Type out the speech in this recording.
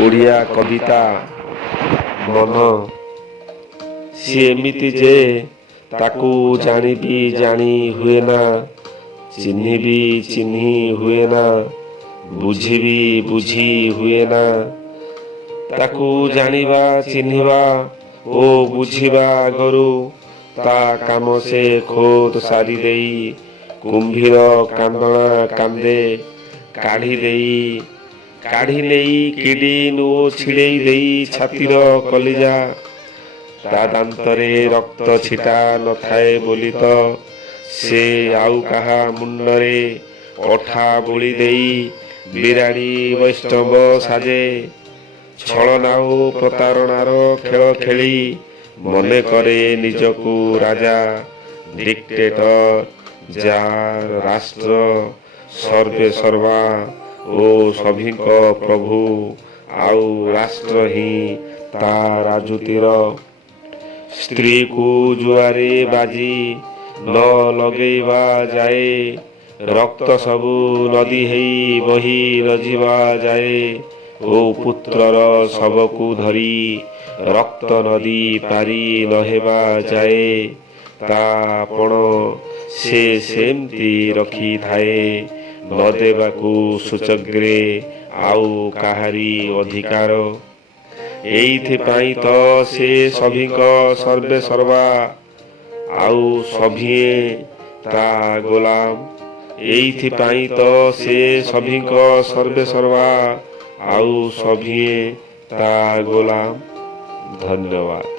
ଓଡ଼ିଆ କବିତା ମନ ସିଏ ଏମିତି ଯେ ତାକୁ ଜାଣିବି ଜାଣି ହୁଏନା, ଚିହ୍ନିବି ଚିହ୍ନି ହୁଏନା, ବୁଝିବି ବୁଝି ହୁଏନା। ତାକୁ ଜାଣିବା ଚିହ୍ନିବା ଓ ବୁଝିବା ଆଗରୁ ତା କାମ ସେ ଖୋଦ୍ ସାରି ଦେଇ କୁମ୍ଭୀର କାନ୍ଦଣା କାନ୍ଦେ କାଢ଼ି ନେଇ କିଡ଼ିନ୍ ଓ ଛିଡ଼େଇ ଦେଇ ଛାତିର କଲିଜା। ତା ଦାନ୍ତରେ ରକ୍ତ ଛିଟା ନଥାଏ ବୋଲି ତ ସେ ଆଉ କାହା ମୁଣ୍ଡରେ ଅଠା ବୋଳି ଦେଇ ବିରାଡ଼ି ବୈଷ୍ଣବ ସାଜେ। ଛଳନା ଓ ପ୍ରତାରଣାର ଖେଳ ଖେଳି ମନେ କରେ ନିଜକୁ ରାଜା, ଡିକ୍ଟେଟର, ଜାର୍, ରାଷ୍ଟ୍ର ସର୍ବେ ସର୍ବା ଓ ସଭିଙ୍କ ପ୍ରଭୁ। ଆଉ ରାଷ୍ଟ୍ର ହିଁ ତା ରାଜୁତିର। ସ୍ତ୍ରୀକୁ ଜୁଆରେ ବାଜି ନ ଲଗେଇବା ଯାଏ, ରକ୍ତ ସବୁ ନଦୀ ହେଇ ବହି ନଯିବା ଯାଏ ଓ ପୁତ୍ରର ଶବକୁ ଧରି ରକ୍ତ ନଦୀ ପାରି ନହେବା ଯାଏ ତା ପଣ ସେ ସେମିତି ରଖିଥାଏ ନ ଦେବାକୁ ସୂଚଗ୍ରେ ଆଉ କାହାରି ଅଧିକାର। ଏଇଥିପାଇଁ ତ ସେ ସଭିଙ୍କ ସର୍ବେ ସର୍ବା ଆଉ ସଭିଏ ତା ଗୋଲାମ। ଏଇଥିପାଇଁ ତ ସେ ସଭିଙ୍କ ସର୍ବେ ସର୍ବା ଆଉ ସଭିଏ ତା ଗୋଲାମ। ଧନ୍ୟବାଦ।